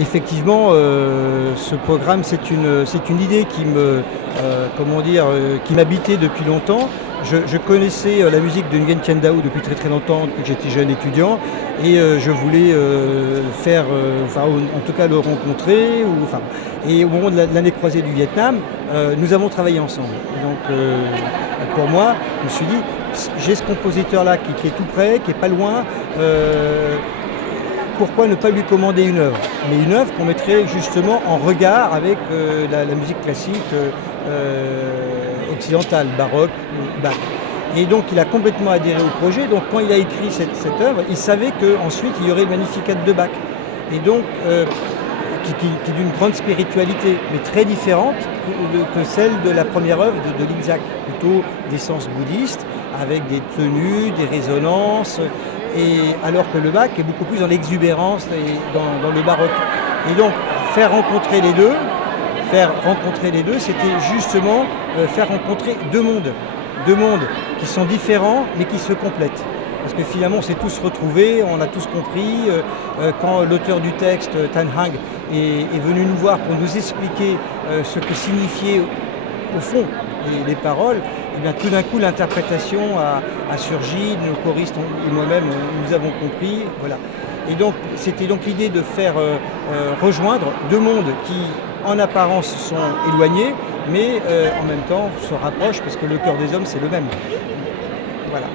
Effectivement, ce programme, c'est une idée qui qui m'habitait depuis longtemps. Je connaissais la musique de Nguyen Thian Dao depuis très très longtemps, depuis que j'étais jeune étudiant, et je voulais en tout cas le rencontrer. Et au moment de l'année croisée du Vietnam, nous avons travaillé ensemble. Et donc, pour moi, je me suis dit, j'ai ce compositeur-là qui est tout près, qui est pas loin. Pourquoi ne pas lui commander une œuvre, mais une œuvre qu'on mettrait justement en regard avec la musique classique occidentale, baroque, Bach. Et donc il a complètement adhéré au projet. Donc quand il a écrit cette œuvre, il savait qu'ensuite il y aurait le Magnificat de Bach. Et donc qui est d'une grande spiritualité, mais très différente que celle de la première œuvre de Lingzhak, plutôt d'essence bouddhiste, avec des tenues, des résonances. Et alors que le Bach est beaucoup plus dans l'exubérance et dans le baroque. Et donc faire rencontrer les deux, c'était justement faire rencontrer deux mondes qui sont différents mais qui se complètent. Parce que finalement on s'est tous retrouvés, on a tous compris. Quand l'auteur du texte, Tan Hang, est venu nous voir pour nous expliquer ce que signifiait au fond les paroles, et bien tout d'un coup l'interprétation a surgi, nos choristes et moi-même nous avons compris, voilà. Et donc c'était donc l'idée de faire rejoindre deux mondes qui en apparence sont éloignés, mais en même temps se rapprochent parce que le cœur des hommes c'est le même. Voilà.